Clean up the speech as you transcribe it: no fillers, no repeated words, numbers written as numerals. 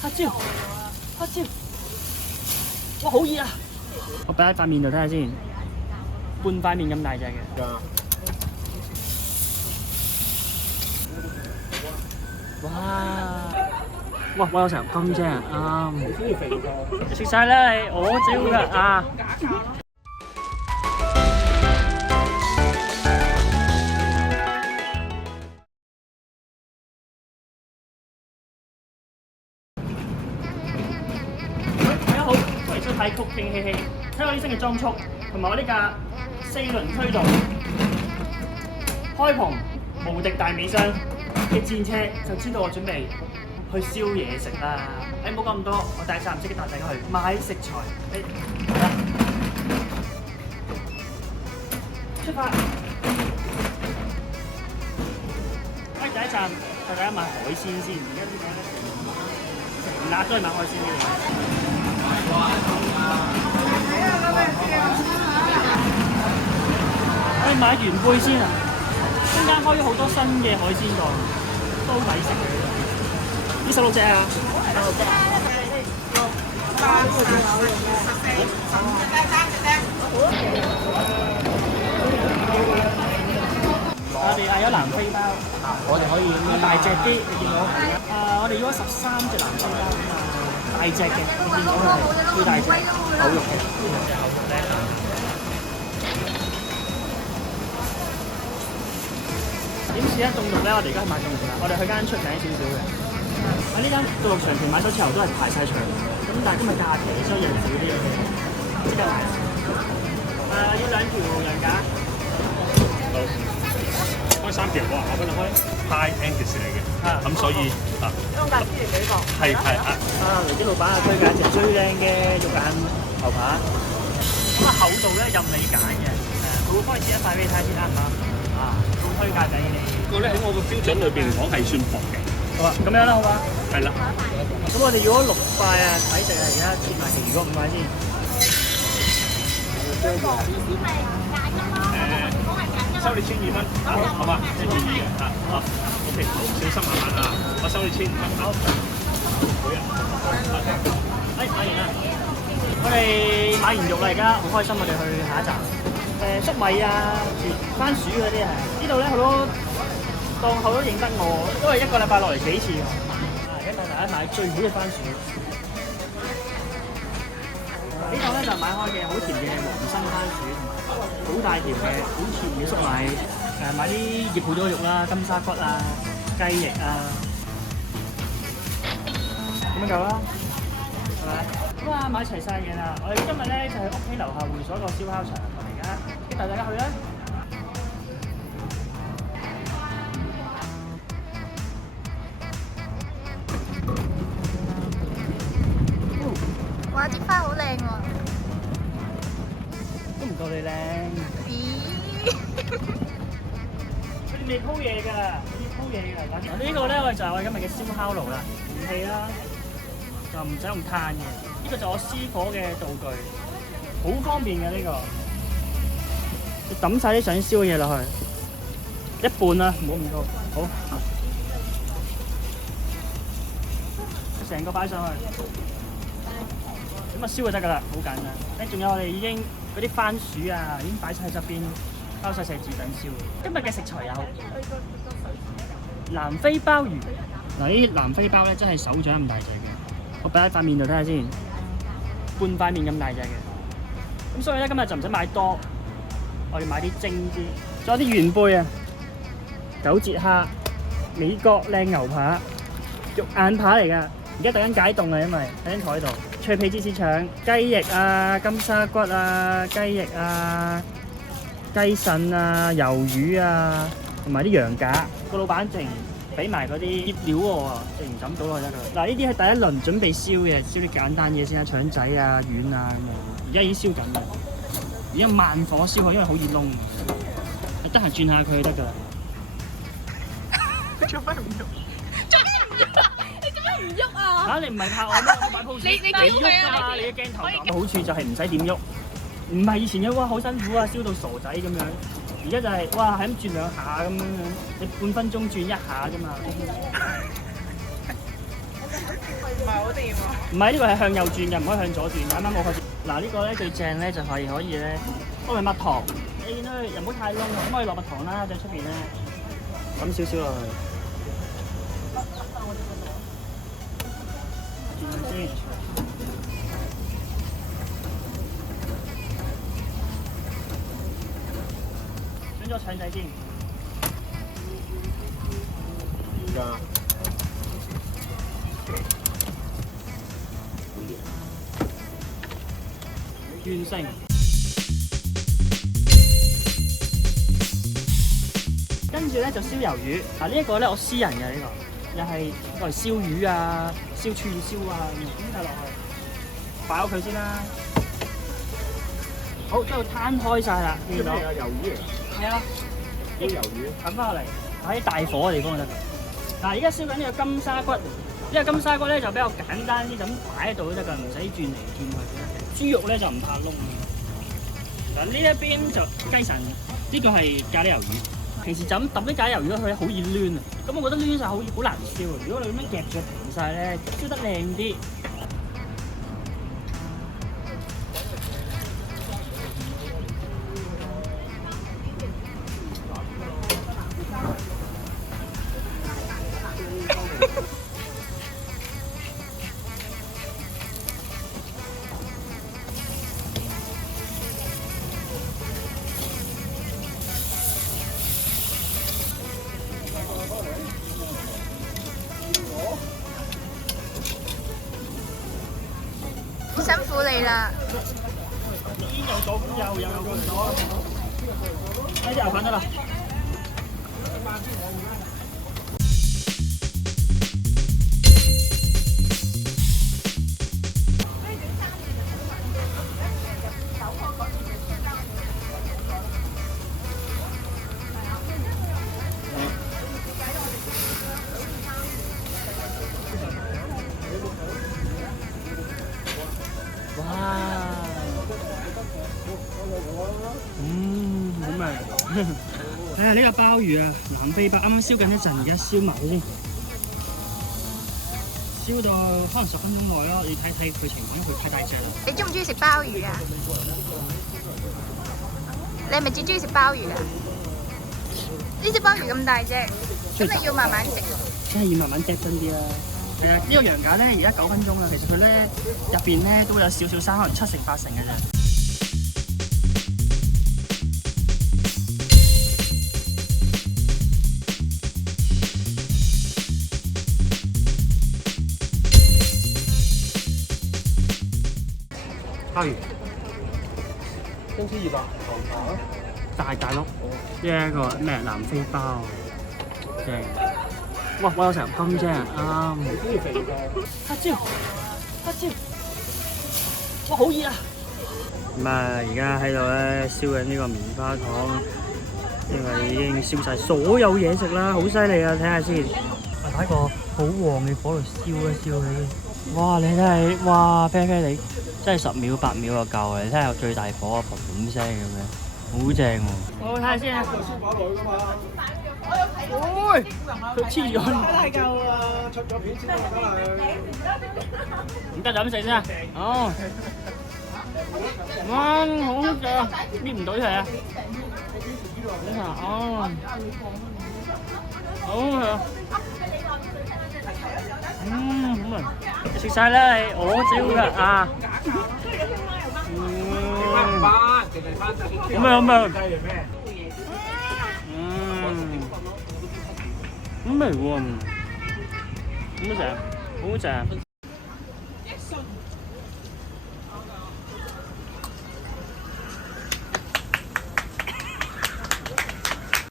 黑椒，黑椒，哇好熱啊！我俾一塊面度睇下先，半塊面咁大隻嘅。哇！我有成咁正啊！啱，食晒啦你，我招㗎啊！大家好，歡迎收睇曲傾希希，睇我呢身嘅裝束，同埋我呢架4輪驅動開篷無敵大尾箱嘅戰車，就知道我準備去燒嘢食啦！唔好講咁多，我帶晒唔識嘅大仔去買食材。嚟啦，出發！第一站帶大家買海鮮先，而家點解咧？成額都係買海鮮呢度。我哋買元貝先啊！中間開咗好多新嘅海鮮檔，都抵食嘅。呢16隻啊！16隻。我哋嗌咗南非包，我哋可以大隻啲，你見到？我哋要咗13隻南非包啊，大隻嘅，你見到佢係超大隻，牛肉嘅。點試咧？凍肉咧，我哋而家去買凍肉啦。我哋去間出名少少嘅。呢間凍肉長期買咗之後都係排晒場，咁但係今日假期，所以人少啲嘅，即刻買。要2條羊架。好，開3條喎，我幫你開 High Angus 嚟嘅，咁所以香格斯嚟個。係嚟啲老闆推介一隻最靚嘅肉眼牛扒。咁厚度咧任你揀嘅，佢會開始一塊俾你睇先啱唔啱？推介俾你。個咧喺我個標準裏邊講係算薄嘅。好啊，咁樣啦，好嘛？係啦。咁我哋如果6塊啊，睇定啊，而家切埋其餘嗰5塊先。收你1200蚊，好嘛？1200嘅好 ，OK， 小心慢慢啊，我收你1500。好。好啊。買完啦。我哋買完肉啦，而家好開心，我哋去下一站。粟米啊、番薯嗰啲係，呢度咧好多檔口都認得我，因為1個禮拜落嚟幾次㗎。而家帶大家買最好嘅番薯。呢檔咧就買開嘅好甜嘅黃生番薯，好大條嘅好甜嘅粟米。買啲醃好咗肉啦、金沙骨啊、雞翼啊，咁樣夠啦，係咪？咁啊買齊晒嘢啦！我哋今日咧就係屋企樓下會所個燒烤場，我哋而家帶大家去啦。哇！啲花好靚喎。都唔夠你靚。咦？佢哋未鋪嘢㗎，要鋪嘢㗎。嗱呢個咧就係我哋今日嘅燒烤爐啦，燃氣啦，就唔使用炭嘅。呢個就我私火嘅道具，好方便嘅呢個。你抌晒啲想燒嘅嘢落去，一半啦，唔好咁多。好，成個擺上去，咁啊燒就得㗎啦，好簡單。仲有我哋已經嗰啲番薯啊，已經擺晒喺側邊，包晒錫紙等燒。今日嘅食材有南非鮑魚。嗱，呢啲南非鮑咧真係手掌咁大隻嘅，我擺喺塊面度睇下先。半塊面咁大隻嘅，咁所以咧今日就唔使買多，我哋買啲精啲，仲有啲元貝啊、9節蝦、美國靚牛扒、肉眼扒嚟㗎，而家突然間解凍啊，因為喺張台度，脆皮芝士腸、雞翼啊、金沙骨啊、雞翼啊、雞腎啊、魷魚啊，同埋啲羊架，個老闆淨俾埋嗰啲醃料喎，淨唔抌到落去得㗎。嗱，呢啲係第一輪準備燒嘅，燒啲簡單嘢先啊，腸仔啊、丸啊咁樣。而家已經燒緊啦，而家慢火燒佢，因為好熱燶。你得閒轉下佢就得㗎啦。做乜唔喐？做咩唔喐啊？你做咩唔喐啊？嚇！你唔係拍我咩？我擺 pose。你喐㗎嘛？你嘅鏡頭咁好處就係唔使點喐，唔係以前嘅哇好辛苦啊，燒到傻仔咁樣。而家就係哇係咁轉2下咁樣，你半分鐘轉1下啫嘛。唔係，我唔係呢個係向右轉嘅，唔可以向左轉。啱啱冇開始。嗱呢個咧最正咧就係可以咧幫佢蜜糖。你見到佢又唔好太燶，咁可以落蜜糖啦，喺出邊咧揼少少落去。轉下先。轉咗腸仔先。而家完成。跟住咧就燒魷魚。嗱呢一個咧我私人嘅呢個，又係攞嚟燒魚啊、燒串燒啊，咁就落去，爆佢先啦。好，將佢攤開晒啦，見到？魷魚啊！係啊，燒魷魚，揼翻落嚟，喺大火嘅地方就得。嗱，而家燒緊呢個金沙骨，呢個金沙骨咧就比較簡單啲，咁擺喺度都得㗎，唔使轉嚟轉去。豬肉咧就唔怕燶。嗱呢一邊就雞腎，呢個係咖喱魷魚。平時就咁揼啲咖喱魷魚落去好易攣啊，咁我覺得攣晒好難燒啊。如果你咁樣夾住平晒咧，燒得靚啲。辛苦你啦！煙又左又咁左，呢隻牛粉得啦。哇！好味！睇下呢個鮑魚啊，南非鮑啱啱燒緊一陣，而家燒埋佢先，燒到可能10分鐘內咯。你睇睇佢情況，因為佢太大隻啦。你中唔中意食鮑魚啊？你係咪最中意食鮑魚啊？呢隻鮑魚咁大隻，咁你要慢慢食。真係要慢慢嗒真啲啦。呢個羊架咧而家9分鐘啦，其實佢咧入邊咧都會有少少生，可能7成8成嘅啫。鮑魚，公司200牛扒，大碌，呢一個咩南非包，正。哇！我有成斤啫，啱。你中意肥個？黑椒，黑椒，哇！好熱啊！咁啊，而家喺度咧燒緊呢個棉花糖，因為已經燒晒所有嘢食啦，好犀利啊！睇下先。喺個好旺嘅火度燒一燒佢。哇！你睇下，哇啡啡地，真係10秒8秒就夠啦！你睇下最大火啊，嘭嘭聲咁樣，好正喎。我睇下先啊。燒飽女㗎嘛。喂，佢黐咗。太夠啦，出咗片先得啦。唔得就咁食先啊。哦。哇，好正啊！搣唔到出嚟啊！睇下，哦。好啊。好味。食晒啦你，我照㗎啊。好味。好味喎，咁正，好正。